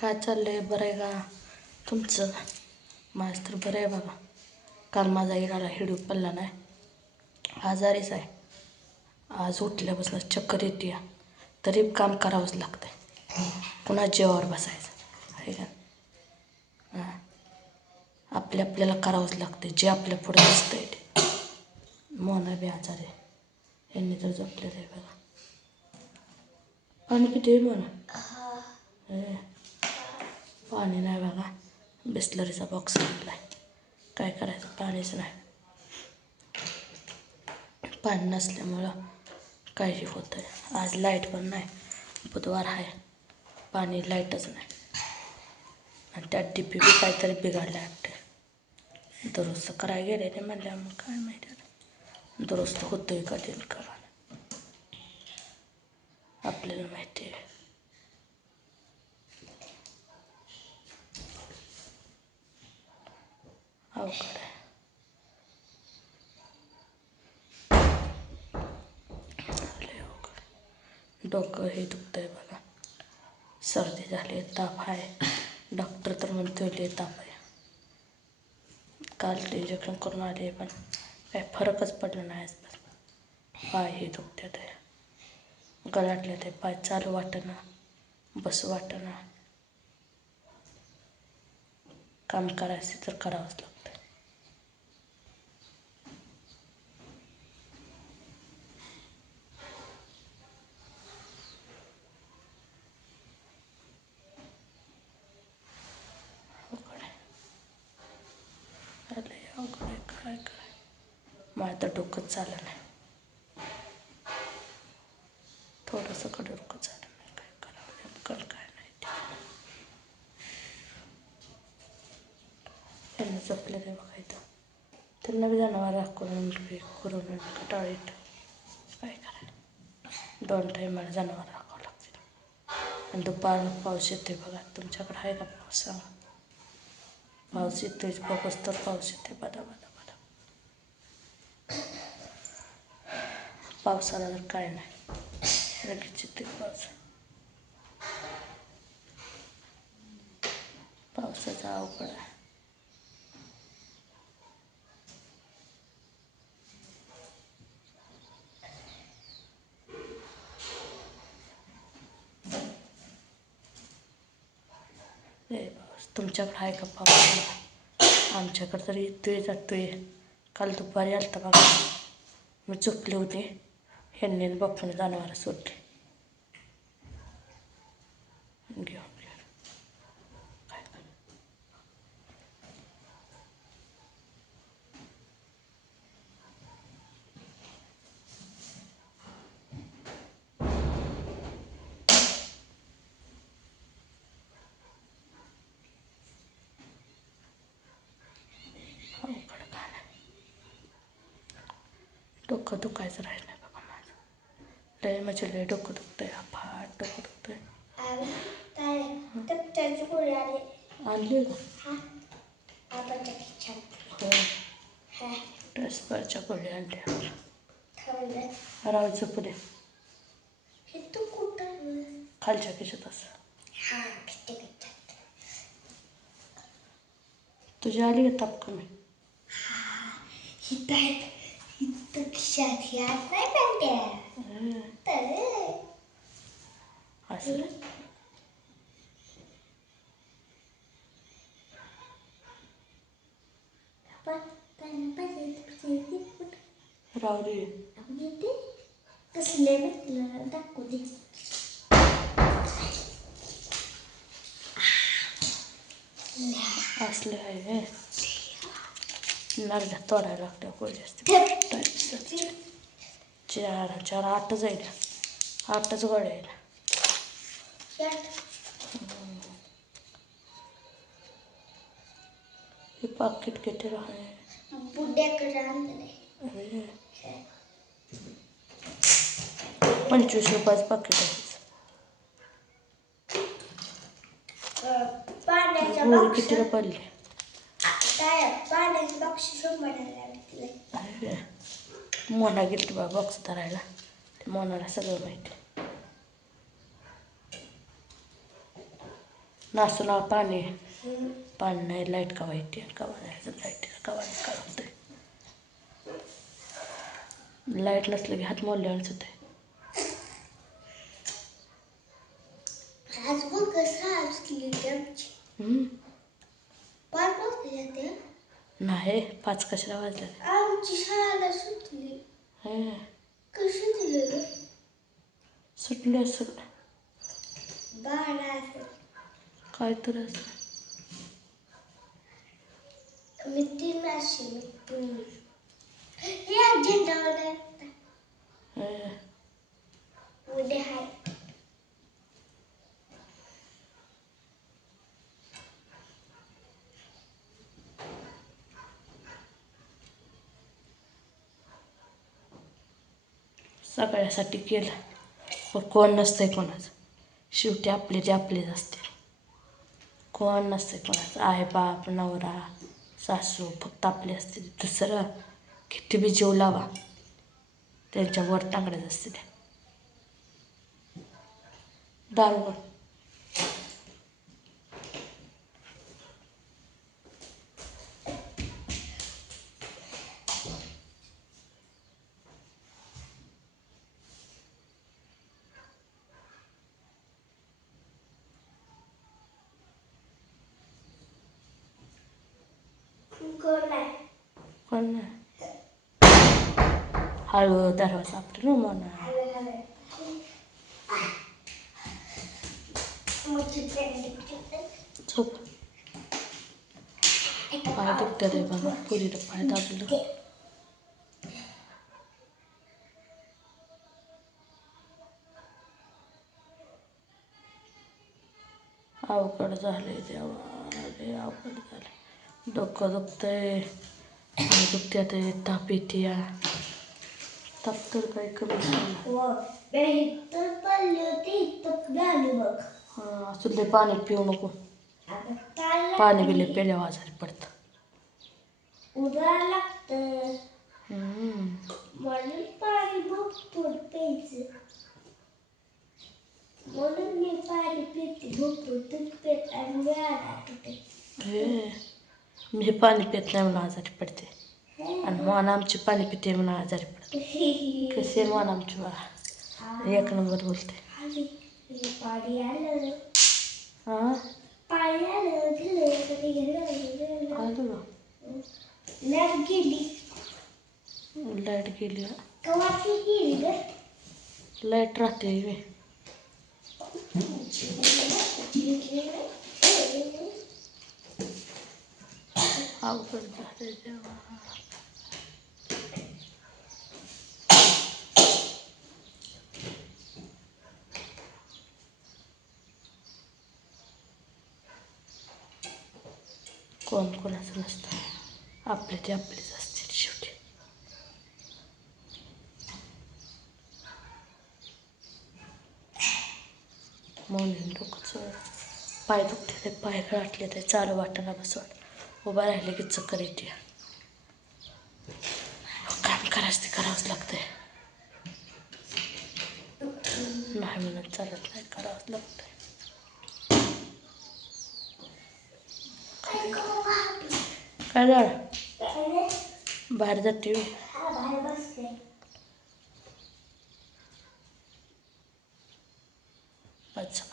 काय चाललंय? बरं आहे का? तुमचं? माझं तर बरं आहे बाबा काल माझा इराला हिडू पडला नाही. आजारीच आहे. आज उठल्यापासून चक्कर येते. तरी काम करावंच लागतंय. पुन्हा जेवावर बसायचं. आहे का? हां. आपल्या आपल्याला करावंच लागतं जे आपल्या पुढे दिसतंय ते. मोना बी आजारी आहे. यांनी तर झोपलेलं आहे बघा. आणि किती आहे म्हणा? हे, पाणी नाही बघा. बिस्लरीचा बॉक्स आणलाय काय करायचं? पाणीच नाही. पाणी नसल्यामुळं काळजी होत आहे आज लाइट पण नाही. बुधवार आहे. पाणी लाईटच नाही. आणि त्यात डिपी बी काहीतरी बिघडलं वाटते दुरुस्त करायला गेले ते म्हणल्या मग काय माहिती दुरुस्त होतोय कधी करा आपल्याला माहिती आहे. अवघड. आहे डोकं हे दुखतंय बघा सर्दी झाली ताप आहे. डॉक्टर तर म्हणतो लय ताप आहे. काल इंजेक्शन करून आले पण काय फरकच पडला नाही आजपासून पाय हे दुखतात आहे. गळाटले ते पाय चालू वाटणं बस वाटणं. काम करायचं तर करावंच लागतं अवघड आहे लय अवघड आहे काय काय मला तर डोकंच चाललं नाही. थोडंसं कडे डोकं झालं. नाही काय करावं नेमकं काय नाही ते. त्यांना जपलं नाही बघायचं त्यांना बी जनावर राखून करून कटाळीत काय करायला दोन टायमाला जनावर राखावं लागतील. आणि दुपार पाऊस येतोय बघा. तुमच्याकडे आहे का पाऊस सांगा? पाऊस येतोय बघच तर पाऊस येते बदा बदा पावसाला जर काय नाही. लगेच येते पाऊस. पावसाचा अवघड आहे. लय तुमच्याकडे आहे का पाऊस? आमच्याकडे तर येतोय जातोय. काल दुपारी आलता बघा. मी झोपले होते. ह्यांनी बाप्पाने जनावर सोडले. घेऊन डोकं दुखायचं राहिलं बघा माझं. लय म्हणजे लय डोकं दुखतंय. फाट डोकं दुखतंय. गोळी आली. आणली का? हा. ट्रान्सफरच्या गोळ्या आणल्या. राहायचं पुढे खालच्या खिशात असं. हा तुझी आली का ताप कमी हिथं आहेत खिशात ह्या नाही पॅन्ट्या तर असं राहू दे दाखवू दे आहे. नरड्या तोडायला लागत्या गोळी असते ठेप. चार चार आठच आहे आठच गोळ्या यात हे पाकिट किती अरे, पंचवीस रुपयाचं पाकिट आहे. पाण्याच्या गोळी मोना गेली बा बॉक्स धरायला. मोनाला सगळं माहिती. नासून पाणी. पाणी नाही लाइट कवा येते कवा नाही लाइट कवा होतंय? लाइट नसलं की हात मोडल्यावरच होते आज बघ कसं आज केली आमची पाच वाजता जाते नाही पाच कशाला वाजले? आमची शाळाला सुटली. हे. कशी दिलं सुटले असं बारा असं. काय तर असं. मी तीन अशी मी तीन हे झेंडावर हे उद्या हाय सगळ्यासाठी केलं. पण कोण नसतंय कोणाचं? शेवटी आपले जे आपलेच असते. कोण नसतंय कोणाचं? आई बाप नवरा सासू फक्त आपले असते. दुसरं किती बी जीव लावा त्यांच्या वर टांगड्यात असते ते. दारू कोण नाही कोण नाही हळू दरवाजा आपलं म्हणा हवे हवे मोठी पेंटिंग झोप पाय दुखतात आहे बाबा पुरीला पाय दाबलं अवघड झालंय देवा लय अवघड झालं डोकं दुखतंय. दुखत्यात आहे ताप येते ताप तर काही कमी हा असू दे पाणी पिऊ नको. आता पाणी बिले पेल्यावर आजारी पडतं. उद्या लागतं हम्म. म्हणून मी पाणी पिते भरपूर दूध पेत आणि मी पाणी पित नाही म्हणून आजारी पडते. आणि मान आमची पाणी पिते म्हणून आजारी पडते. कसे मान आमची बा एक नंबर बोलते. हां लाइट गेली लाइट गेली. लाइट राहते मी अवघड झाले जेव्हा कोण कोणाचं नसतं आपले ते आपलेच असतील शेवटी. म्हणून डोकंच पाय दुखते ते पाय गाठले ते चालू वाटायला बस उभा राहिले की चक्कर येते. काम करायचं ते करावंच लागतंय. नाही म्हणत चालत नाही, करावंच लागतंय. काय झालं. अच्छा